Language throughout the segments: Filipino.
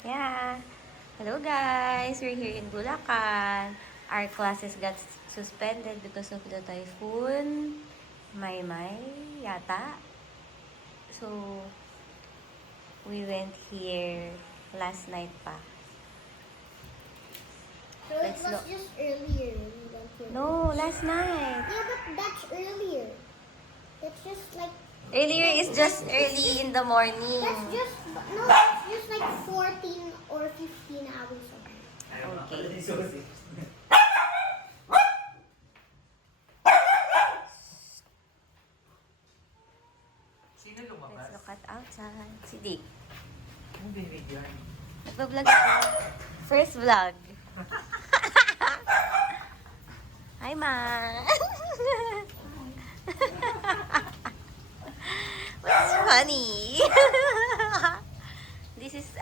Yeah. Hello guys, we're here in Bulacan. Our classes got suspended because of the typhoon. Maymay, yata. So, we went here last night pa. So it Let's was look. just earlier when we went here. No, last night. Yeah, but that's earlier. That's just like Earlier is just early in the morning. that's just like 14 or 15 hours ago. Okay. Sino lumabas? Let's look at outside. Si Dick. Ang baby yan. Nagbablog ako. First vlog. Hi, Ma. What's funny? This is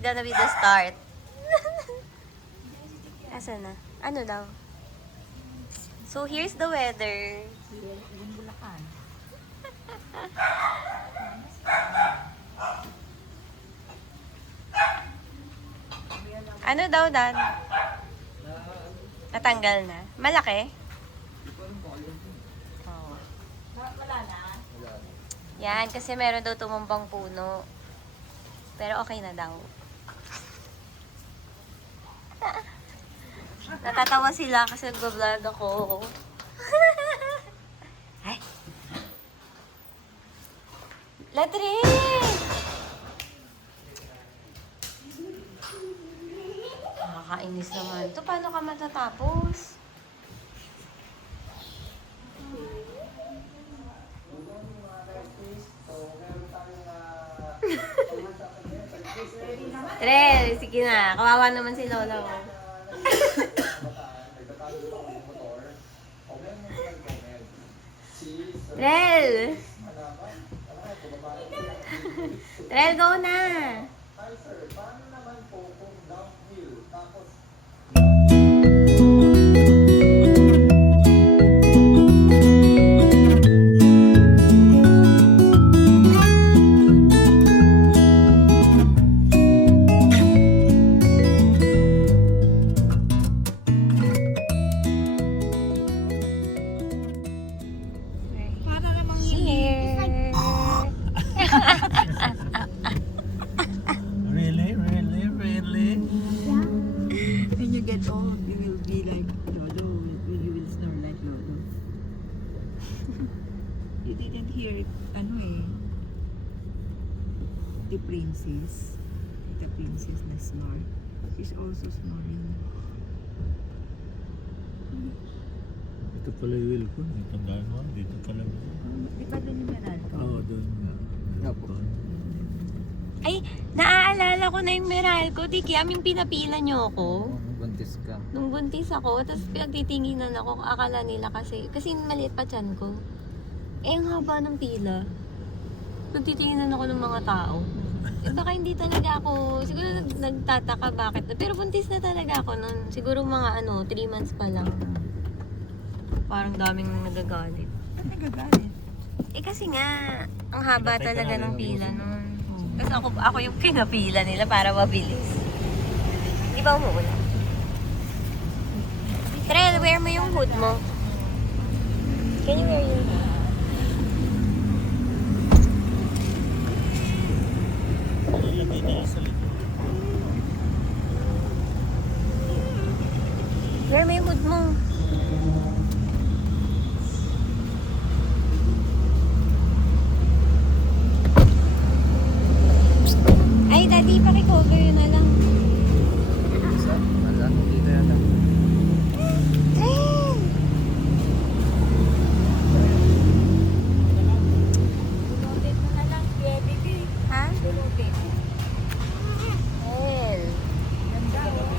gonna be the start. Asa na? Ano daw? So, here's the weather. Yung Bulacan. Ano daw, Dan? Natanggal na. Malaki? Oo. Wala na. Yan, kasi meron daw tumumbang puno. Pero okay na daw. Natatawa sila kasi nag-vlog ako. Ay! Ladrin! Nakakainis naman. Ito, paano ka matatapos? Trel, sige na. Kawawa naman si Lolo. Trel! Trel, go na! Para namang Here! Really? When you get old, you will be like Lolo. You will snore like Lolo. You didn't hear it, the princess. The princess na snore. She's also snoring. Ito pala yung wheel ko. Tandaan mo, dito pala. Di ba doon yung Meralco? Oo, doon nga. Opo. Ay, naaalala ko na yung Meralco. Di kaya yung pinapila nyo ako. Buntis ka. Nung buntis ako, tapos pinagtitinginan ako. Akala nila kasi maliit pa tiyan ko. Eh, ang haba ng pila. Nagtitinginan ako ng mga tao. Eh, baka hindi talaga ako, siguro nagtataka bakit. Pero buntis na talaga ako nun. Siguro mga 3 months pa lang. Parang daming nagagalit. Ba't nagagalit? Eh kasi nga, ang haba Pinatay ka talaga na ng rin pila ang nun. Kasi ako yung pinapila nila para mabilis. Di ba umuulan? Trel, wear mo yung hood mo. Can you wear your hood? Ilalagay na lang sa likod. Wear mo yung hood mo. Ay, daddy, paki-cover yun na lang. Isa? Wala, hindi na yata. Trel! Bulupit mo na lang, baby. Ha? Bulupit. Trel. Ganda, oh.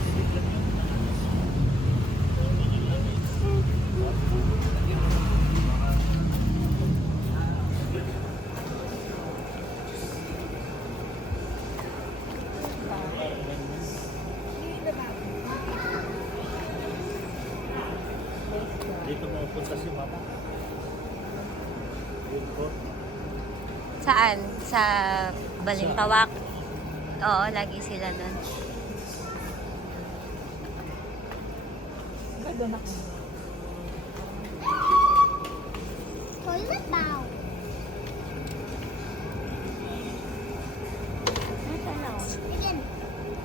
Dito mapunta si mama. Dito. Saan? Sa Balintawak? Oo, lagi sila nun. Toilet bowl. Not allowed. Again,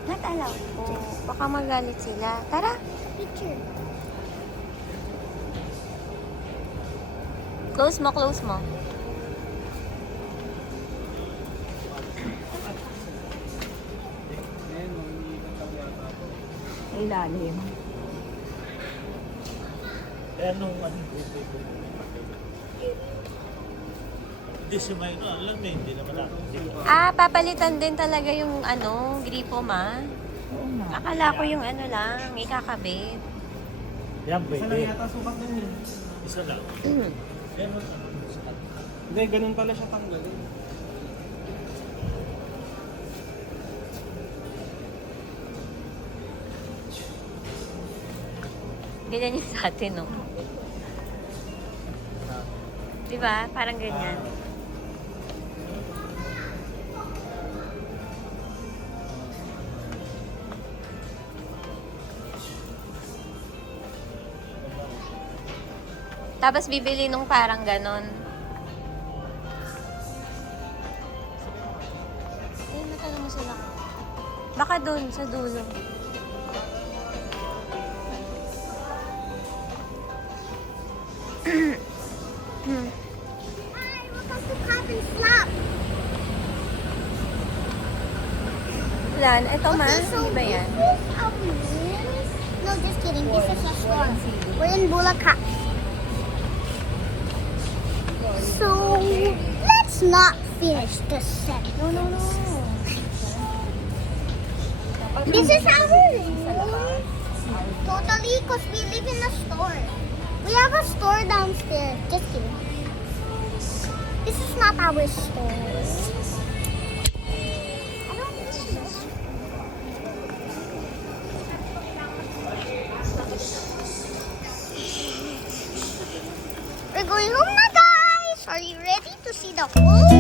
Not allowed po. Baka magalit sila. Tara. picture. Close mo, close mo. Ilalim. Kaya nung ano, hindi si Mayno, alam mo, hindi naman ako. Papalitan din talaga yung ano, gripo ma. Oo nga. Akala ko yung ano lang, ikakabit. Yan, pwede. Isa lang. Yan, Hindi, ganun pala siya tanggalin. Ganyan yung sa atin, no? Diba? Parang ganyan. Tapos bibili nung parang ganon. Ayun, natanong mo sila. Baka dun, sa dulo. Hi, welcome to Cotton Flop. Lan, ito ma, Okay, so di ba yan? this is a Williams. No, just kidding. This is a store. We're in Bulacan. So let's not finish the set. No, no, no. This is our room. Totally, because we live in a store. We have a store downstairs. Just kidding. This is not our store. I don't think this is. We're going home now, guys. Are you ready to see the whole